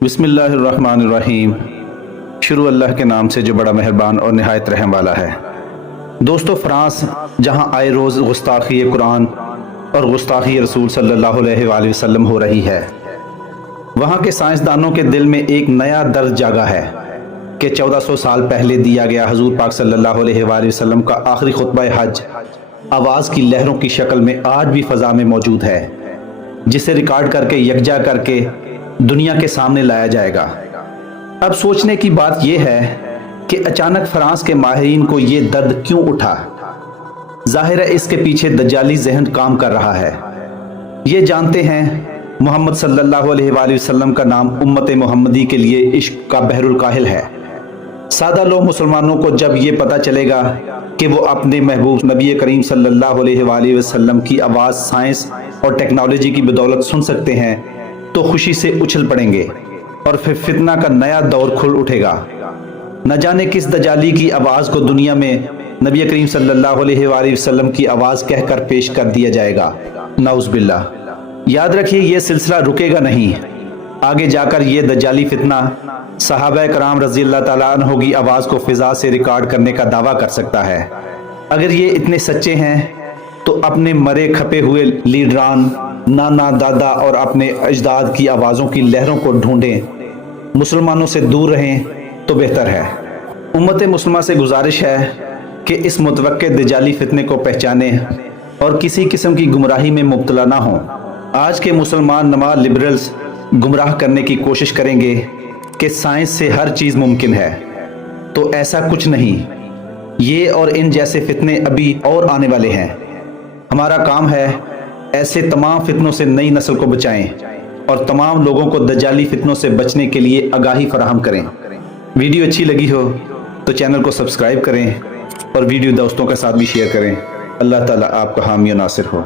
بسم اللہ الرحمن الرحیم۔ شروع اللہ کے نام سے جو بڑا مہربان اور نہایت رحم والا ہے۔ دوستو، فرانس جہاں آئے روز گستاخی قرآن اور گستاخی رسول صلی اللہ علیہ وآلہ وسلم ہو رہی ہے، وہاں کے سائنسدانوں کے دل میں ایک نیا درد جاگا ہے کہ 1400 سال پہلے دیا گیا حضور پاک صلی اللہ علیہ وآلہ وسلم کا آخری خطبہ حج آواز کی لہروں کی شکل میں آج بھی فضا میں موجود ہے، جسے ریکارڈ کر کے یکجا کر کے دنیا کے سامنے لایا جائے گا۔ اب سوچنے کی بات یہ ہے کہ اچانک فرانس کے ماہرین کو یہ درد کیوں اٹھا؟ ظاہر ہے اس کے پیچھے دجالی ذہن کام کر رہا ہے۔ یہ جانتے ہیں محمد صلی اللہ علیہ وآلہ وسلم کا نام امت محمدی کے لیے عشق کا بحر الکاہل ہے۔ سادہ لوگ مسلمانوں کو جب یہ پتہ چلے گا کہ وہ اپنے محبوب نبی کریم صلی اللہ علیہ وآلہ وسلم کی آواز سائنس اور ٹیکنالوجی کی بدولت سن سکتے ہیں تو خوشی سے اچھل پڑیں گے، اور پھر فتنہ کا نیا دور کھل اٹھے گا۔ نہ جانے کس دجالی کی آواز کو دنیا میں نبی کریم صلی اللہ علیہ وآلہ وسلم کی آواز کہہ کر پیش کر دیا جائے گا، نعوذ باللہ۔ یاد رکھیے یہ سلسلہ رکے گا نہیں، آگے جا کر یہ دجالی فتنہ صحابہ کرام رضی اللہ تعالیٰ عنہ کی آواز کو فضا سے ریکارڈ کرنے کا دعویٰ کر سکتا ہے۔ اگر یہ اتنے سچے ہیں تو اپنے مرے کھپے ہوئے لیڈران، نانا دادا اور اپنے اجداد کی آوازوں کی لہروں کو ڈھونڈیں، مسلمانوں سے دور رہیں تو بہتر ہے۔ امت مسلمہ سے گزارش ہے کہ اس متوقع دجالی فتنے کو پہچانیں اور کسی قسم کی گمراہی میں مبتلا نہ ہوں۔ آج کے مسلمان نما لبرلز گمراہ کرنے کی کوشش کریں گے کہ سائنس سے ہر چیز ممکن ہے، تو ایسا کچھ نہیں۔ یہ اور ان جیسے فتنے ابھی اور آنے والے ہیں۔ ہمارا کام ہے ایسے تمام فتنوں سے نئی نسل کو بچائیں اور تمام لوگوں کو دجالی فتنوں سے بچنے کے لیے آگاہی فراہم کریں۔ ویڈیو اچھی لگی ہو تو چینل کو سبسکرائب کریں اور ویڈیو دوستوں کے ساتھ بھی شیئر کریں۔ اللہ تعالیٰ آپ کا حامی و ناصر ہو۔